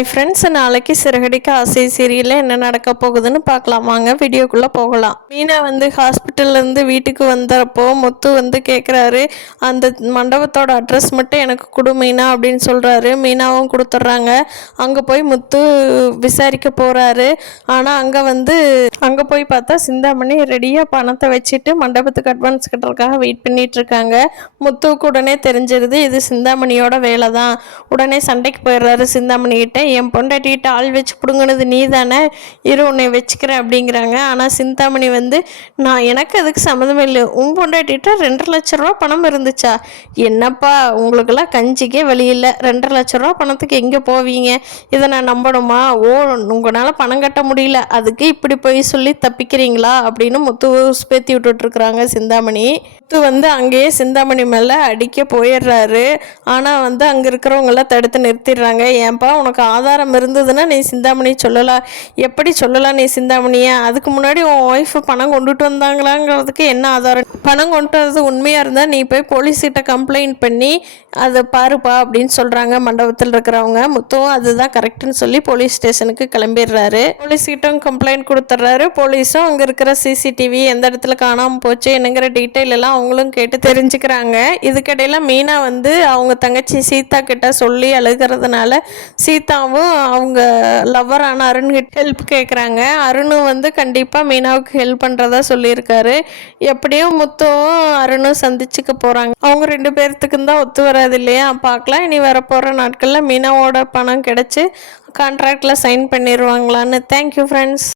Hi friends, நாளைக்கு சிறகடிக்க ஆசை சீரியலில் என்ன நடக்க போகுதுன்னு பார்க்கலாம் வாங்க, வீடியோக்குள்ளே போகலாம். மீனா ஹாஸ்பிட்டல்லேருந்து வீட்டுக்கு வந்தப்போ முத்து கேட்குறாரு, அந்த மண்டபத்தோட அட்ரஸ் மட்டும் எனக்கு கொடு மீனா அப்படின்னு சொல்கிறாரு. மீனாவும் கொடுத்துட்றாங்க. அங்கே போய் முத்து விசாரிக்க போகிறாரு. ஆனால் அங்கே போய் பார்த்தா சிந்தாமணி ரெடியாக பணத்தை வச்சுட்டு மண்டபத்துக்கு அட்வான்ஸ் கட்டுறதுக்காக வெயிட் பண்ணிகிட்ருக்காங்க. முத்துவுக்கு உடனே தெரிஞ்சிருது இது சிந்தாமணியோட வேலை தான். உடனே சண்டைக்கு போயிடுறாரு சிந்தாமணிகிட்ட. என் பொண்டாட்டிகிட்ட ஆள் வச்சு பிடுங்கினது நீ தானே, இரு உன்னை வச்சுக்கிறேன் அப்படிங்கிறாங்க. ஆனால் சிந்தாமணி நான் எனக்கு அதுக்கு சம்மந்தம் இல்லை, உன் பொண்டாட்டிகிட்ட 2.5 லட்ச ரூபா பணம் இருந்துச்சா? என்னப்பா உங்களுக்கெல்லாம் கஞ்சிக்கே வழி இல்லை, 2.5 லட்ச ரூபா பணத்துக்கு எங்கே போவீங்க? இதை நான் நம்பணுமா? ஓ, உங்களால் பணம் கட்ட முடியல, அதுக்கு இப்படி போய் சொல்லி தப்பிக்கிறீங்களா அப்படின்னு முத்து பேத்தி விட்டுட்ருக்குறாங்க சிந்தாமணி. முத்து அங்கேயே சிந்தாமணி மேலே அடிக்க போயிடுறாரு. ஆனால் அங்கே இருக்கிறவங்களாம் தடுத்து நிறுத்திடுறாங்க. ஏன்பா உனக்கு ஆதாரம் இருந்ததுன்னா நீ சிந்தாமணி சொல்லலாம், எப்படி சொல்லலாம் நீ சிந்தாமணியை? அதுக்கு முன்னாடி உன் ஒய்ஃபு பணம் கொண்டுட்டு வந்தாங்களாங்கிறதுக்கு என்ன ஆதாரம்? பணம் கொண்டு வரது உண்மையாக இருந்தால் நீ போய் போலீஸ்கிட்ட கம்ப்ளைண்ட் பண்ணி அதை பாருப்பா அப்படின்னு சொல்கிறாங்க மண்டபத்தில் இருக்கிறவங்க. முத்துவும் அதுதான் கரெக்டுன்னு சொல்லி போலீஸ் ஸ்டேஷனுக்கு கிளம்பிடுறாரு. போலீஸ்கிட்ட கம்ப்ளைண்ட் கொடுத்துட்றாரு. போலீஸும் அங்கே இருக்கிற சிசிடிவி எந்த இடத்துல காணாமல் போச்சு என்னங்கிற டீட்டெயில் எல்லாம் அவங்களும் கேட்டு தெரிஞ்சுக்கிறாங்க. இதுக்கிடையில மீனா அவங்க தங்கச்சி சீதா கிட்ட சொல்லி அழுகிறதுனால சீதாவும் அவங்க லவ்வரான அருண்கிட்ட ஹெல்ப் கேட்குறாங்க. அருணும் கண்டிப்பாக மீனாவுக்கு ஹெல்ப் பண்ணுறதா சொல்லியிருக்காரு. எப்படியும் முத்துவும் அருணும் சந்திச்சுக்க போகிறாங்க. அவங்க 2 பேர்த்துக்கும் தான் ஒத்து வராது இல்லையா? பார்க்கலாம் இனி வரப்போகிற நாட்களில் மீனாவோட பணம் கிடச்சி கான்ட்ராக்டில் சைன் பண்ணிடுவாங்களான்னு. Thank you friends.